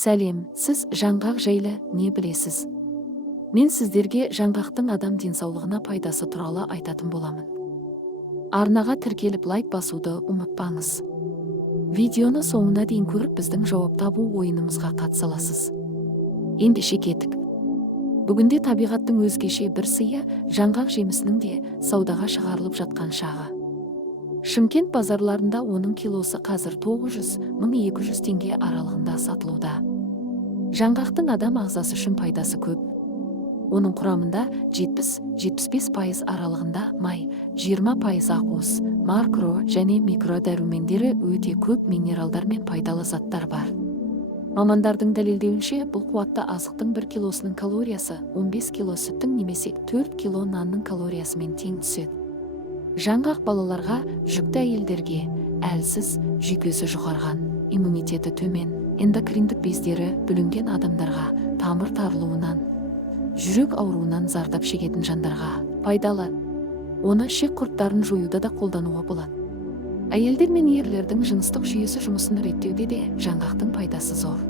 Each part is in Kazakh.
Сәлем, сіз жаңғақ жайлы не білесіз? Мен сіздерге жаңғақтың адам денсаулығына пайдасы туралы айтатын боламын. Арнаға тіркеліп лайк басуды ұмытпаңыз. Видеоны соңына дейін көріп біздің жауап табу ойынымызға қатыса аласыз. Ендеше кеттік. Бүгінде табиғаттың өзгеше бір сыйы жаңғақ жемісінің де саудаға шығарылып жатқан шағы. Шымкент базарларында оның килосы қазір 900-1200 теңге аралығында сатылуда. Жаңғақтың адам ағзасы үшін пайдасы көп. Оның құрамында 70-75% аралығында май, 20% ақуыз, макро және микро дәрумендері өте көп минералдар мен пайдалы заттар бар. Мамандардың дәлелдеуінше бұл қуатты азықтың 1 килосының калориясы 15 кило сүттің немесе 4 кило нанның калориясымен тең түседі. Жаңғақ балаларға, жүкті әйелдерге, әлсіз, жүйкесі жұқарған, иммунитеті төмен, эндокриндік бездері бүлінген адамдарға, тамыр тарылуынан, жүрек ауруынан зардап шегетін жандарға пайдалы. Оны ішек құрттарын жоюда да қолдануға болады. Әйелдер мен ерлердің жыныстық жүйесі жұмысын реттеуде де жаңғақтың пайдасы зор.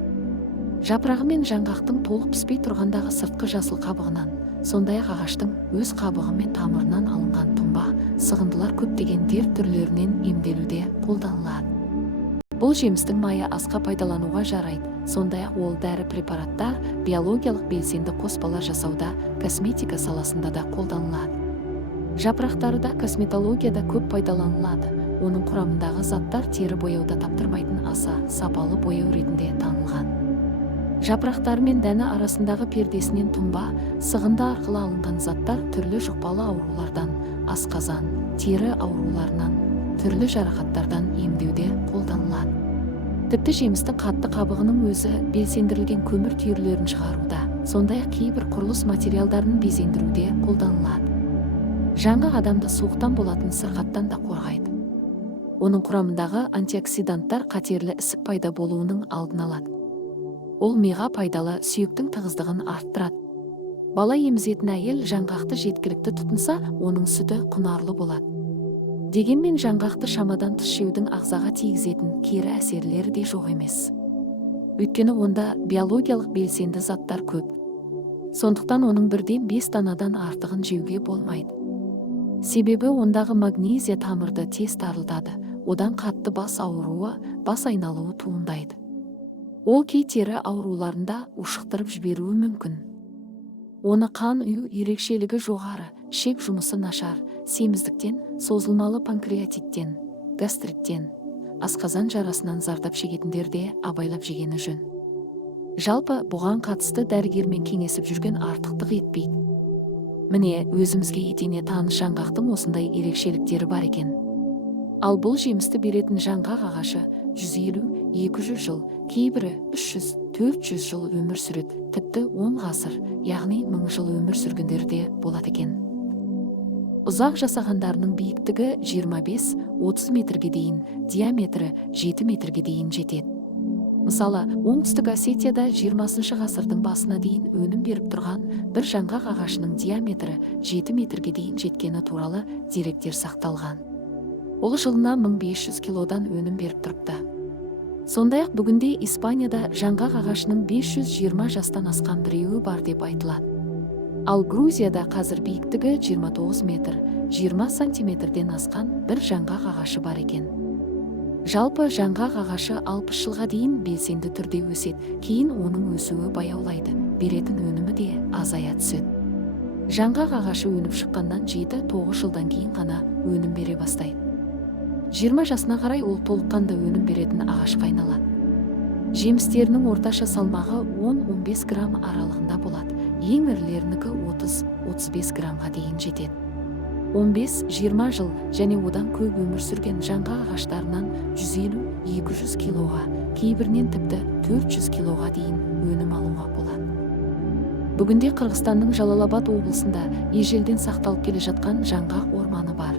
Жапырағы мен жаңғақтың толық піспей тұрғандағы сыртқы жасыл қабығынан, сондай-ақ ағаштың өз қабығы мен тамырынан алынған тұнба, сығындылар көптеген дерт түрлерінен емделуде қолданылады. Бұл жемістің майы асқа пайдалануға жарайды, сондай-ақ ол дәрі препараттар, биологиялық белсенді қоспалар жасауда, косметика саласында да қолданылады. Жапырақтары да косметологияда көп пайдаланылады. Оның құрамындағы заттар тері бояуда таптырмайтын аса сапалы бояу ретінде танылған. Жапырақтары мен дәні арасындағы пердесінен тұнба, сығынды арқылы алынған заттар түрлі жұқпалы аурулардан, асқазан, тері ауруларынан, түрлі жарақаттардан емдеуде қолданылады. Тіпті жемістің қатты қабығының өзі белсендірілген көмір түйірлерін шығаруда, сондай-ақ кейбір құрылыс материалдарын безендіруде қолданылады. Жаңғақ адамды суықтан болатын сырқаттан да қорғайды. Оның құрамындағы антиоксиданттар қатерлі ісік пайда болуының алдын алады. Ол миға пайдалы, сүйектің тығыздығын арттырады. Бала емізетін әйел жаңғақты жеткілікті тұтынса, оның сүті құнарлы болады. Дегенмен жаңғақты шамадан тыс жеудің ағзаға тигізетін кері әсерлері де жоқ емес. Өйткені онда биологиялық белсенді заттар көп. Сондықтан оның 1-5 данадан артығын жеуге болмайды. Себебі ондағы магнезия тамырды тез тарылтады, одан қатты бас ауруы, бас айналуы туындайды. Ол кей тері ауруларында ушықтырып жіберуі мүмкін. Оны қан ұю ерекшелігі жоғары, ішек жұмысы нашар, семіздіктен, созылмалы панкреатиттен, гастриттен, асқазан жарасынан зардап шегетіндерде абайлап жегені жөн. Жалпы бұған қатысты дәрігермен кеңесіп жүрген артықтық етпейді. Міне, өзімізге етене таныс жаңғақтың осындай ерекшеліктері бар екен. Ал бұл жемісті беретін жаңғақ ағашы 150-200 жыл, кейбірі 300-400 жыл өмір сүреді, тіпті 10 ғасыр, яғни 1000 жыл өмір сүргендер де болады екен. Ұзақ жасағандарының биіктігі 25-30 метрге дейін, диаметрі 7 метрге дейін жетеді. Мысалы, Оңтүстік Осетияда 20 ғасырдың басына дейін өнім беріп тұрған бір жаңғақ ағашының диаметрі 7 метрге дейін жеткені туралы деректер сақталған. Ол жылына 1500 килодан өнім беріп тұрыпты. Сондай-ақ бүгінде Испанияда жаңғақ ағашының 520 жастан асқан біреуі бар деп айтылады. Ал Грузияда қазір биіктігі 29 метр, 20 сантиметрден асқан бір жаңғақ ағашы бар екен. Жалпы жаңғақ ағашы 60 жылға дейін белсенді түрде өседі, кейін оның өсуі баяулайды, беретін өнімі де азая түседі. Жаңғақ ағашы өніп шыққаннан 7-9 жылдан кейін ғана өнім бере бастайды. 20 жасына қарай ол толыққанды өнім беретін ағашқа айналады. Жемістерінің орташа салмағы 10-15 грамм аралығында болады, ең ірілерінікі 30-35 граммға дейін жетеді. 15-20 жыл және одан көп өмір сүрген жаңғақ ағаштарынан 150-200 килоға, кейбірінен тіпті 400 килоға дейін өнім алуға болады. Бүгінде Қырғызстанның Жалалабад облысында ежелден сақталып келе жатқан жаңғақ орманы бар.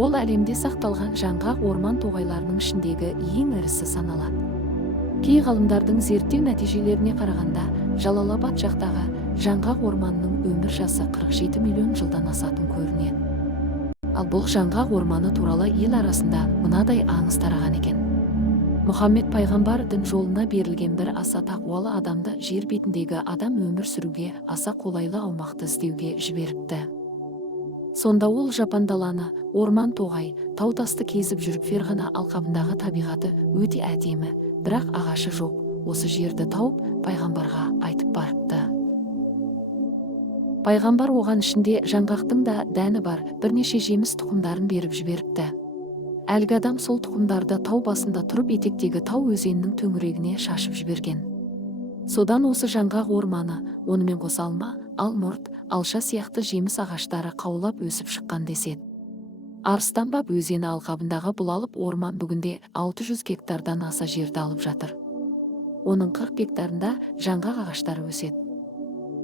Ол әлемде сақталған жаңғақ орман тоғайларының ішіндегі ең ірісі саналады. Кей ғалымдардың зерттеу нәтижелеріне қарағанда, Жалалабад жақтағы жаңғақ орманының өмір жасы 47 миллион жылдан асатын көрінеді. Ал бұл жаңғақ орманы туралы ел арасында мынадай аңыз тараған екен. Мұхаммед пайғамбар дін жолына берілген бір аса тақуалы адамды жер бетіндегі адам өмір сүруге аса қолайлы аумақты іздеуге жіберіпті. Сонда ол жапан даланы, орман тоғай, тау тасты кезіп жүріп Ферғана алқабындағы табиғаты өте әдемі, бірақ ағашы жоқ, осы жерді тауып пайғамбарға айтып барыпты. Пайғамбар оған ішінде жаңғақтың да дәні бар бірнеше жеміс тұқымдарын беріп жіберіпті. Әлгі адам сол тұқымдарды тау басында тұрып етектегі тау өзенінің төңірегіне шашып жіберген. Содан осы жаңғақ орманы, онымен қоса алма, алмұрт, алша сияқты жеміс ағаштары қаулап өсіп шыққан деседі. Арыстанбаб өзені алқабындағы бұл алып орман бүгінде 600 гектардан аса жерді алып жатыр. Оның 40 гектарында жаңғақ ағаштары өседі.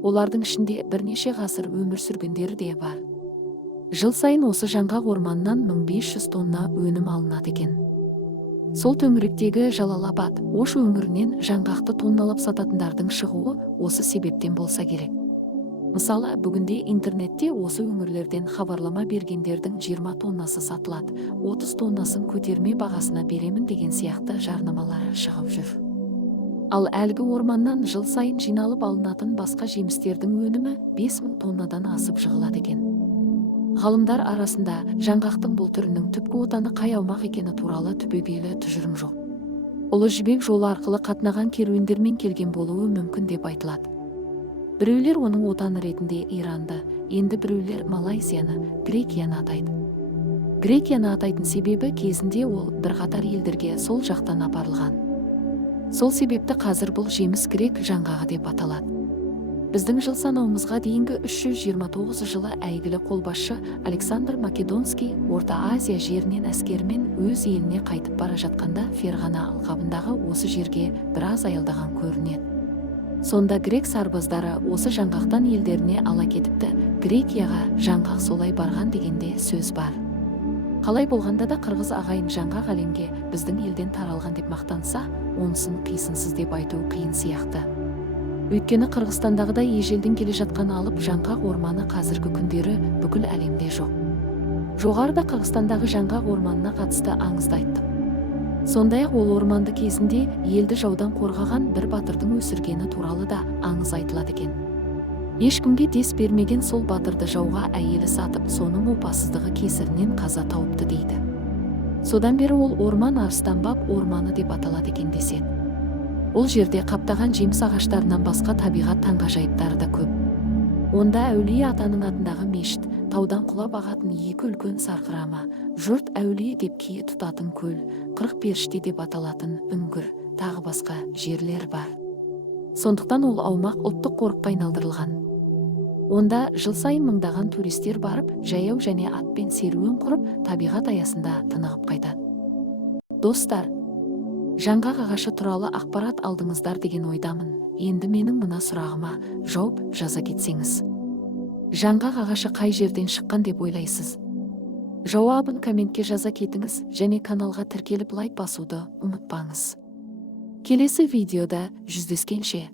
Олардың ішінде бірнеше ғасыр өмір сүргендері де бар. Жыл сайын осы жаңғақ орманнан 1500 тонна өнім алынады екен. Сол төңіректегі Жалалабад, Ош өңірінен жаңғақты тонналап сататындардың шығуы осы себептен болса керек. Мысалы, бүгінде интернетте осы өңірлерден хабарлама бергендердің 20 тоннасы сатылады, 30 тоннасын көтерме бағасына беремін деген сияқты жарнамалары шығып жүр. Ал әлгі орманнан жыл сайын жиналып алынатын басқа жемістердің өнімі 5000 тоннадан асып жығылады екен. Ғалымдар арасында жаңғақтың бұл түрінің түпкі отаны қай аумақ екені туралы түбегейлі тұжырым жоқ. Ұлы жібек жолы арқылы қатынаған керуендермен келген болуы мүмкін деп айтылады. Біреулер оның отаны ретінде Иранды, енді біреулер Малайзияны, Грекияны атайды. Грекияны атайтын себебі кезінде ол бірқатар елдерге сол жақтан апарылған. Сол себепті қазір бұл жеміс грек жаңғағы деп аталады. Біздің жыл санауымызға дейінгі 329 жылы әйгілі қолбасшы Александр Македонский Орта Азия жерінен әскермен өз еліне қайтып бара жатқанда Ферғана алқабындағы осы жерге біраз аялдаған көрінеді. Сонда грек сарбаздары осы жаңғақтан елдеріне ала кетіпті, Грекияға жаңғақ солай барған дегенде сөз бар. Қалай болғанда да қырғыз ағайын жаңғақ әлемге біздің елден таралған деп мақтанса, онысын қисынсыз деп айту қиын сияқты. Өйткені Қырғызстандағыдай ежелден келе жатқан алып жаңғақ орманы қазіргі күндері бүкіл әлемде жоқ. Жоғарыда Қырғызстандағы жаңғақ орманына қатысты аңызды айттық. Сондай-ақ ол орманды кезінде елді жаудан қорғаған бір батырдың өсіргені туралы да аңыз айтылады екен. Ешкімге дес бермеген сол батырды жауға әйелі сатып, соның опасыздығы кесірінен қаза тауыпты дейді. Содан бері ол орман Арыстанбаб орманы деп аталады екен деседі. Ол жерде қаптаған жеміс ағаштарынан басқа табиғат таңғажайыптары да көп. Онда Әулие атаның атындағы мешіт, таудан құлап ағатын екі үлкен сарқырама, жұрт әулие деп кие тұтатын көл, 40 періште деп аталатын үңгір, тағы басқа жерлер бар. Сондықтан ол аумақ ұлттық қорыққа айналдырылған. Онда жыл сайын мыңдаған туристер барып, жаяу және атпен серуен құрып, табиғат аясында тынығып қайтады. Достар, жаңғақ ағашы туралы ақпарат алдыңыздар деген ойдамын. Енді менің мына сұрағыма жауап жаза кетсеңіз. Жаңғақ ағашы қай жерден шыққан деп ойлайсыз? Жауабын комментке жаза кетіңіз және каналға тіркеліп лайк басуды ұмытпаңыз. Келесі видеода жүздескенше.